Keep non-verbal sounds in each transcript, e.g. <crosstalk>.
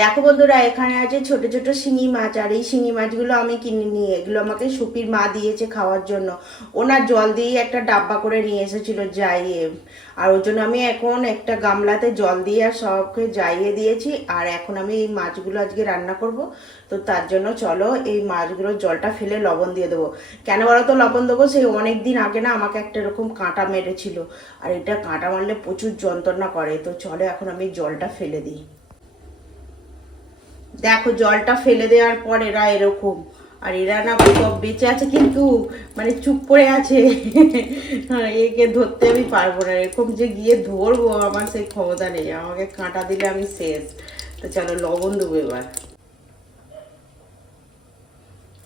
দেখো বন্ধুরা, এখানে আছে ছোট ছোট শিঙি মাছ, আর এই শিঙি মাছগুলো আমি কিনে নিয়ে, এগুলো আমাকে সুপির মা দিয়েছে খাওয়ার জন্য। ওনার জল দিয়ে একটা ডাব্বা করে নিয়ে এসেছিল যাইয়ে। আর ওর জন্য আমি এখন একটা গামলাতে জল দিয়ে আর সবকে যাইয়ে দিয়েছি। আর এখন আমি এই মাছগুলো আজকে রান্না করব। তো তার জন্য চলো এই মাছগুলোর জলটা ফেলে লবণ দিয়ে দেবো। কেন বলো তো, লবণ দেবো? সেই অনেক দিন আগে না আমাকে একটা এরকম কাঁটা মেরেছিল। আর এটা কাঁটা মারলে প্রচুর যন্ত্রণা করে। তো চলো এখন আমি জলটা ফেলে দিই। দেখো জলটা ফেলে দেওয়ার পর এরা এরকম। আর এরা না সব বেঁচে আছে কিন্তু মানে চুপ করে আছে। <laughs> একে ধরতে আমি পারব না। এরকম যে গিয়ে ধরবো, আমার সেই ক্ষমতা নেই। আমাকে কাঁটা দিলে আমি শেষ। তো চলো, লবণ দেবো এবার।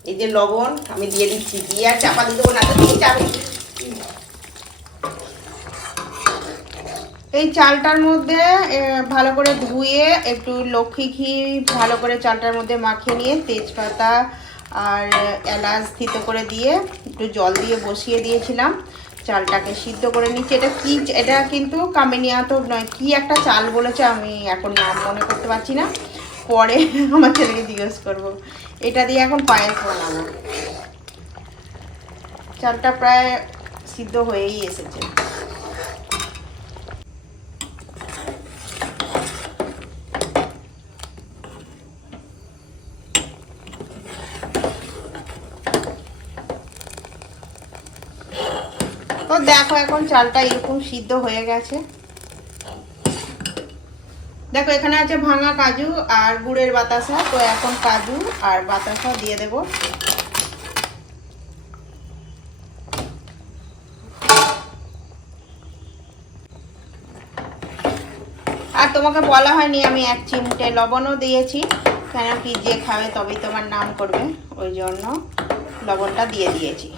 এই যে লবণ, আমি দিয়ে দিচ্ছি। দিয়ে আর চাপা দিয়ে দেবো না, তো দিয়ে যাবে এই চালটার মধ্যে ভালো করে ধুয়ে একটু লক্ষ্মী ঘি, ভালো করে চালটার মধ্যে মাখিয়ে নিয়ে তেজপাতা আর এলাচ থিতো করে দিয়ে একটু জল দিয়ে বসিয়ে দিয়েছিলাম। চালটাকে সিদ্ধ করে নিচ্ছি। এটা কি, এটা কিন্তু কামিনিয়া তো নয়, কি একটা চাল বলেছে আমি এখন নাম মনে করতে পারছি না। পরে আমার ছেলেকে জিজ্ঞেস করব। এটা দিয়ে এখন পায়েস বানাবো। চালটা প্রায় সিদ্ধ হয়েই এসেছে তো দেখো এখন চালটা এরকম সিদ্ধ হয়ে গেছে। দেখো, এখানে আছে ভাঙা কাজু আর গুড়ের বাতাসা। তো এখন কাজু আর বাতাসা দিয়ে দেব। আর তোমাকে বলা হয়নি, আমি এক চিমটে লবণও দিয়েছি। কেন কি যে খাবে তবেই তোমার নাম করবে। ওই জন্য লবণটা দিয়ে দিয়েছি।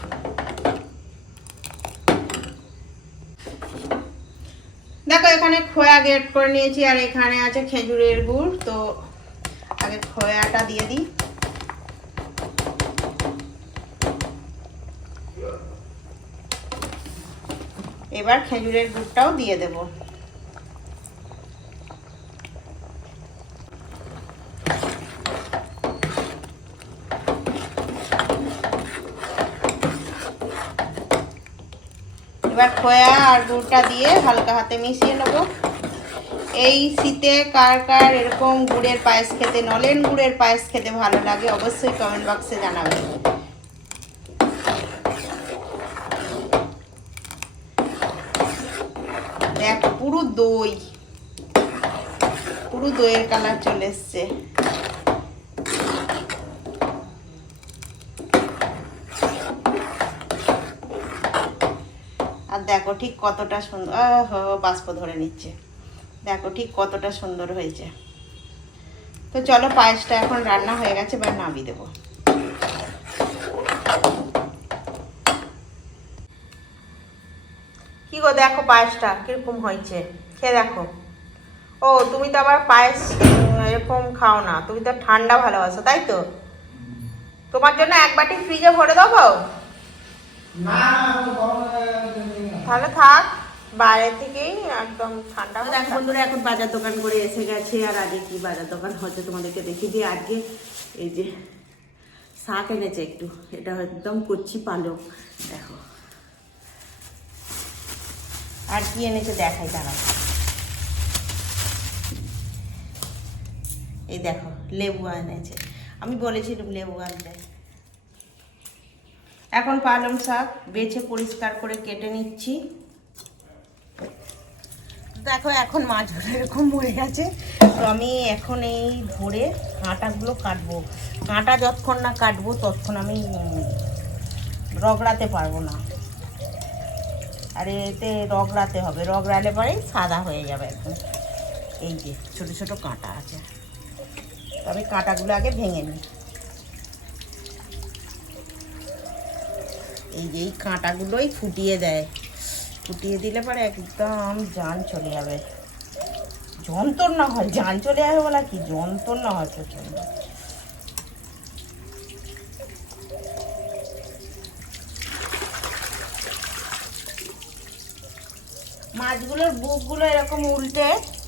দেখো, এখানে খোয়া গ্রেট করে নিয়েছি, আর এখানে আছে খেজুরের গুড়, তো আগে খোয়াটা দিয়ে দিই। এবার খেজুরের গুড়টাও দিয়ে দেব। এবার খোয়া আর গুড়টা দিয়ে হালকা হাতে মিশিয়ে নেব। এই শীতে কার কার এরকম গুড়ের পায়েস খেতে, নলেন গুড়ের পায়েস খেতে ভালো লাগে অবশ্যই কমেন্ট বক্সে জানাবেন। দেখ, পুরো দই, পুরো দইয়ের কালার চলে এসছে। দেখো ঠিক কতটা সুন্দর বাষ্প ধরে নিচ্ছে। দেখো ঠিক কতটা সুন্দর হয়েছে। তো চলো পায়েসটা এখন রান্না হয়ে গেছে, এবার নামিয়ে দেবো। কি গো দেখো পায়েসটা কীরকম হয়েছে? খেয়ে দেখো। ও, তুমি তো আবার পায়েস এরকম খাও না। তুমি তো ঠান্ডা ভালোবাসো, তাই তো? তোমার জন্য এক বাটি ফ্রিজে ভরে দেবো? তাহলে থাক বাইরে থেকেই একদম ঠান্ডা দেখ বন্ধুরা এখন বাজার দোকান করে এসে গেছে আর আগে কি বাজার দোকান হচ্ছে তোমাদেরকে দেখি দিয়ে আজকে এই যে শাক এনেছে একটু এটা একদম করছি পালক দেখো। আর কি এনেছে দেখাই দাঁড়াও এই দেখো লেবু এনেছে আমি বলেছিলাম লেবু আনতে। এখন পালং শাক বেছে পরিষ্কার করে কেটে নিচ্ছি। দেখো, এখন মাছগুলো এরকম মরে গেছে। তো আমি এখন এই ধরে কাঁটাগুলো কাটবো। কাঁটা যতক্ষণ না কাটবো, ততক্ষণ আমি রগড়াতে পারব না। আর এতে রগড়াতে হবে। রগড়ালে পরেই সাদা হয়ে যাবে একদম। এই যে ছোটো ছোটো কাঁটা আছে। তো আমি কাঁটাগুলো আগে ভেঙে নিই। এই যে এই কাঁটাগুলোই ফুটিয়ে দেয়। ফুটিয়ে দিলে পরে একদম জান চলে যাবে। যন্ত্রণা হয় জান চলে যাবে বলা কি? যন্ত্রণা হয় প্রচণ্ড মাছগুলোর বুকগুলো এরকম উল্টে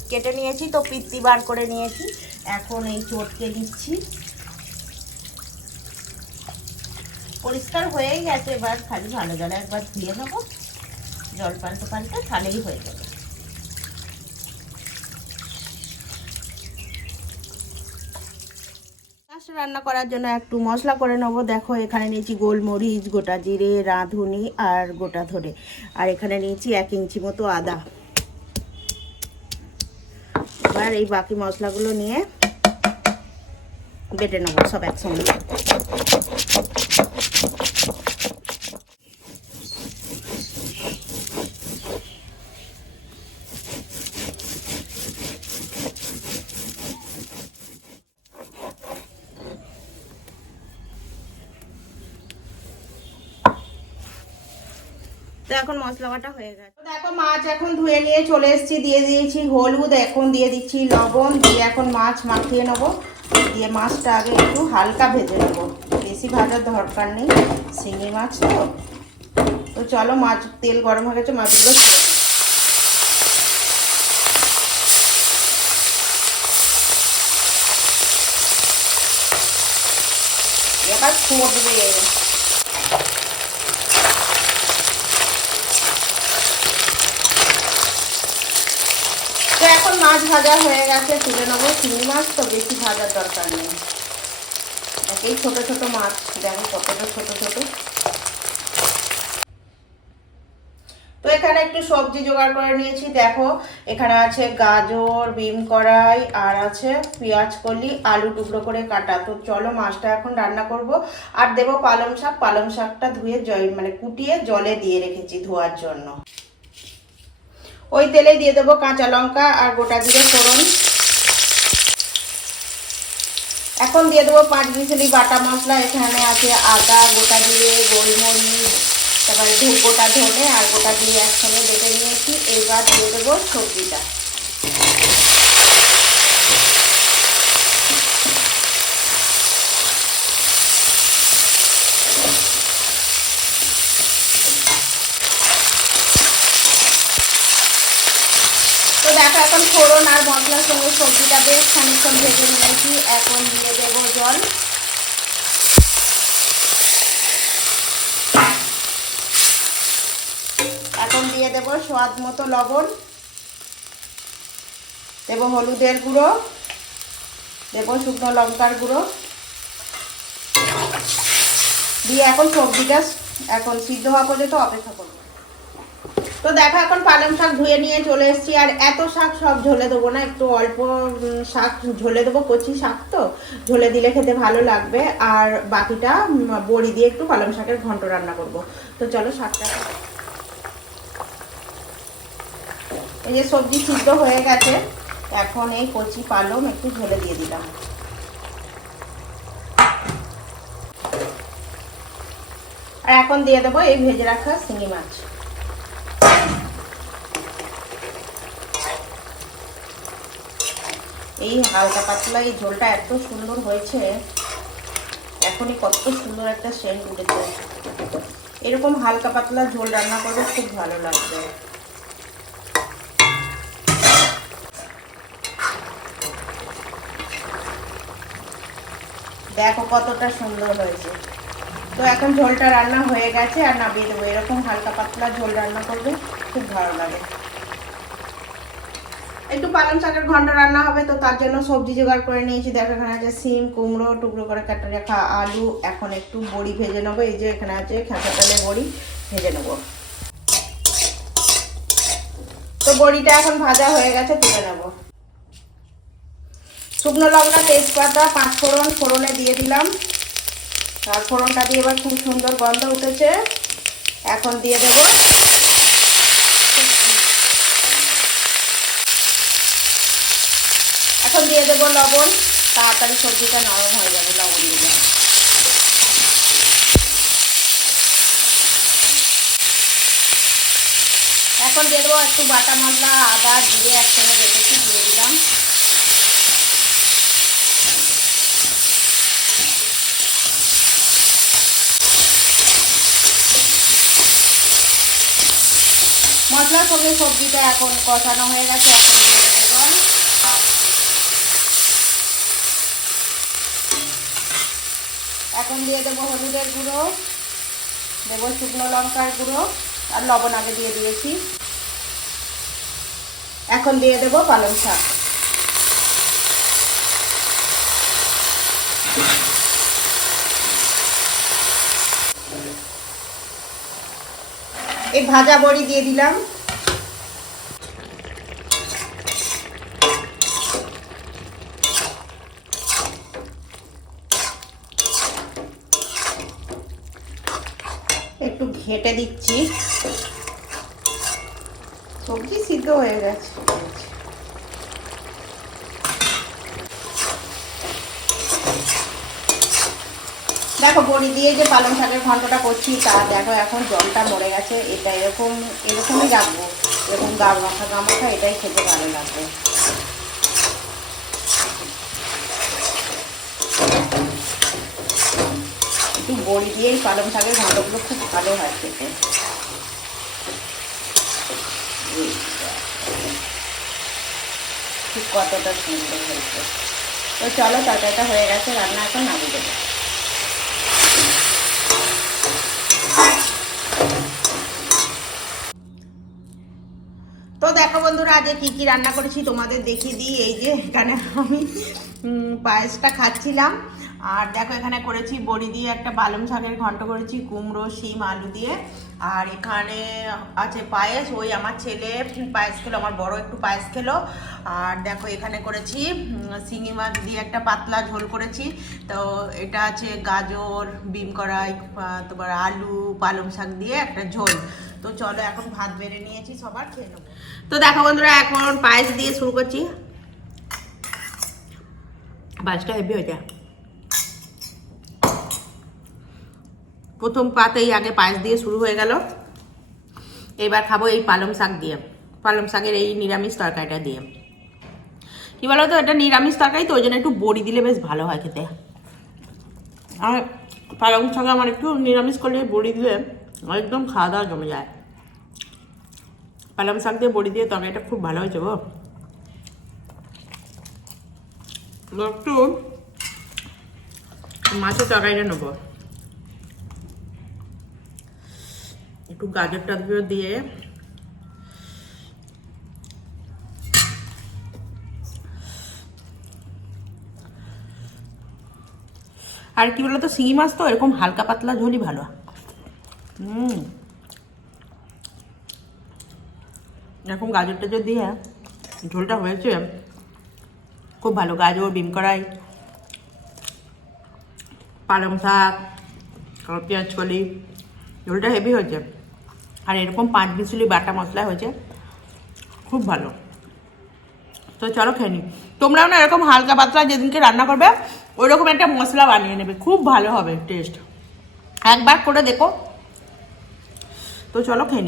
কেটে নিয়েছি, তো পিত্তি বার করে নিয়েছি। এখন এই চটকে দিচ্ছি। পরিষ্কার হয়েই গেছে, এবার খালি ভালো জলে একবার ধুয়ে নেব। জল পাল্টে পাল্টে তাহলেই হয়ে যাবে। রান্না করার জন্য একটু মশলা করে নেব। দেখো, এখানে নিয়েছি গোলমরিচ, গোটা জিরে, রাঁধুনি আর গোটা ধরে আর এখানে নিয়েছি এক ইঞ্চি মতো আদা। এবার এই বাকি মশলাগুলো নিয়ে বেটে নেব সব একসঙ্গে। তো এখন মশলা বাটা হয়ে গেছে। দেখো মাছ এখন ধুয়ে নিয়ে চলে এসেছি, দিয়ে দিয়েছি হলুদ, এখন দিয়ে দিচ্ছি লবণ, দিয়ে এখন মাছ মাখিয়ে নেব। দিয়ে মাছটা আগে একটু হালকা ভেজে নেব। বেশি ভাজার দরকার নেই, শিঙি মাছ তো। তো চলো মাছ, তেল গরম হয়ে গেছে, মাছগুলো। এবার ফুটবে। তো এখন মাছ ভাজা হয়ে গেছে, তুলে নেব চিংড়ি মাছ, তো বেশি ভাজার দরকার নেই। একেই ছোট ছোট মাছ, দেখো কতটা ছোট ছোট। তো এখানে একটু সবজি জোগাড় করে নিয়েছি, দেখো, এখানে আছে গাজর, বিম কড়াই, আর আছে পেঁয়াজ কলি, আলু টুকরো করে কাটা। তো চলো মাছটা এখন রান্না করব, আর দেবো পালং শাক। পালং শাকটা ধুয়ে মানে কুটিয়ে জলে দিয়ে রেখেছি ধোয়ার জন্য। ওই তেলে দিয়ে দেবো কাঁচা লঙ্কা আর গোটা জিরে ফোড়ন। এখন দিয়ে দেবো পাঁচ মিশালি বাটা মশলা, এখানে আছে আদা, গোটা জিরে, গোলমরিচ, তারপরে গোটা ধনে আর গোটা দিয়ে একসঙ্গে বেটে নিয়েছি। এবার দিয়ে দেবো সবজিটা তো দেখো এখন ফোড়ন আর মশলার সঙ্গে সবজিটা বেশ খানিক্ষণ ভেজে নিয়েছি। এখন দিয়ে দেবো জল। এখন দিয়ে দেবো স্বাদ মতো লবণ। দেবো হলুদের গুঁড়ো। দেবো শুকনো লঙ্কার গুঁড়ো। দিয়ে এখন সবজিটা এখন সিদ্ধ হওয়া পর্যন্ত অপেক্ষা করব। তো দেখো, এখন পালং শাক ধুয়ে নিয়ে চলে এসেছি। আর এত শাক সব ঝোলে দেবো না, একটু অল্প শাক ঝোলে দেবো, কচি শাক তো। ঝোলে দিলে খেতে ভালো লাগবে। আর বাকিটা বড়ি দিয়ে একটু পালং শাকের ঘন্ট রান্না করব। তো চলো শাকটা এই যে সবজি সিদ্ধ হয়ে গেছে, এখন এই কচি পালং একটু ঝোলে দিয়ে দিলাম। আর এখন দিয়ে দেবো এই ভেজে রাখা শিঙি মাছ। এই হালকা পাতলা এই ঝোলটা এত সুন্দর হয়েছে। এখনই কত সুন্দর একটা সেন্ট উঠেছে। এরকম হালকা পাতলা ঝোল রান্না করবে খুব ভালো লাগবে। দেখো কতটা সুন্দর হয়েছে। তো এখন ঝোলটা রান্না হয়ে গেছে, আর নামিয়ে দেবো। এরকম হালকা পাতলা ঝোল রান্না করবে খুব ভালো লাগে। একটু পালং শাকের ঘন্ট রান্না হবে, তো তার জন্য সবজি জোগাড় করে নিয়েছি। দেখো, এখানে আছে সিম, কুমড়ো, টুকরো করে কাটা রাখা আলু। এখন একটু বড়ি ভেজে নেব। এই যে এখানে আছে খেঁচা তেলে বড়ি, ভেজে নেব। তো বড়িটা এখন ভাজা হয়ে গেছে, তুলে নেব। শুকনো লঙ্কা, তেজপাতা, পাঁচ ফোড়ন, ফোড়নে দিয়ে দিলাম। আর ফোড়নটা দিয়ে এবার খুব সুন্দর গন্ধ উঠেছে। এখন দিয়ে দেবো এখন দিয়ে দেবো লবণ। তাড়াতাড়ি সবজিটা নরম হয়ে যাবে, লবণ দিলে এখন দিয়ে দেবো একটু বাটা মশলা, আদা, জিরে একসঙ্গে রেখেছি দিয়ে দিলাম। মশলার সঙ্গে সবজিটা এখন কষানো হয়ে গেছে, এখন দিয়ে দেবো জল এখন দিয়ে দেবো হলুদের গুঁড়ো, দেবো শুকনো লঙ্কার গুঁড়ো আর লবণ আগে দিয়ে দিয়েছি। এখন দিয়ে দেবো পালং শাক। এই ভাজা বড়ি দিয়ে দিলাম। একটু ঘেটে দিচ্ছি। সবজি সিদ্ধ হয়ে গেছে। দেখো, বড়ি দিয়ে যে পালং শাকের ঘন্টটা করছি, তা দেখো এখন জলটা মরে গেছে। এটা এরকম, এরকমই রাখব। এরকম গা মাখা গা মাখা, এটাই খেতে ভালো লাগবে একটু বড়ি দিয়েই পালং শাকের ঘন্টগুলো খুব ভালো হয় খেতে। ঠিক কতটা সুন্দর হয়েছে। তো চলো, তরকারিটা হয়ে গেছে, রান্না এখন নামিয়ে দেবো। দেখো বন্ধুরা, আজকে কি কি রান্না করেছি তোমাদের দেখিয়ে দিই। এই যে এখানে আমি পায়েসটা খাচ্ছিলাম। আর দেখো এখানে করেছি বড়ি দিয়ে একটা পালং শাকের ঘন্ট করেছি, কুমড়ো, শিম, আলু দিয়ে। আর এখানে আছে পায়েস, ওই আমার ছেলে পায়েস খেলো, আমার বড় একটু পায়েস খেলো। আর দেখো এখানে করেছি শিঙি মাছ দিয়ে একটা পাতলা ঝোল করেছি। তো এটা আছে গাজর, বিম কড়াই তোমার আলু পালং শাক দিয়ে একটা ঝোল। তো চলো এখন ভাত বেড়ে নিয়েছি, সবার খেয়ে নেব। তো দেখো বন্ধুরা, এখন পায়েস দিয়ে শুরু করছি। পায়েসটা হেভি হয়ে যায়। প্রথম পাতেই আগে পায়েস দিয়ে শুরু হয়ে গেল। এবার খাব এই পালং শাক দিয়ে। পালং শাকের এই নিরামিষ তরকারিটা দিয়ে। কি বলো তো এটা নিরামিষ তরকারি তো, ওই জন্য একটু বড়ি দিলে বেশ ভালো হয় খেতে। আর পালং শাক আমার একটু নিরামিষ করলে বড়ি দিলে একদম খাওয়া দাওয়া জমে যায়। পালং শাক দিয়ে বড়ি দিয়ে তরকারিটা খুব ভালো হয়েছে গো। একটু মাছের তরকারিটা নেব। একটু গাজর টাজর দিয়ে। আর কি বলতো, শিঙি মাছ তো এরকম হালকা পাতলা ঝোলই ভালো। হুম। এরকম গাজর টাজর দিয়ে ঝোলটা হয়েছে। খুব ভালো, গাজর, বিম কড়াই, পালং শাক পেঁয়াজ, কলি, ঝোলটা হেভি হয়েছে। আর এরকম পাঁচ বিচুলি বাটা মশলা হয়েছে, খুব ভালো। তো চলো খেয়ে নিই তোমরাও না এরকম হালকা পাতলা যেদিনকে রান্না করবে ওই রকম একটা মশলা বানিয়ে নেবে, খুব ভালো হবে টেস্ট একবার করে দেখো। তো চলো খেয়ে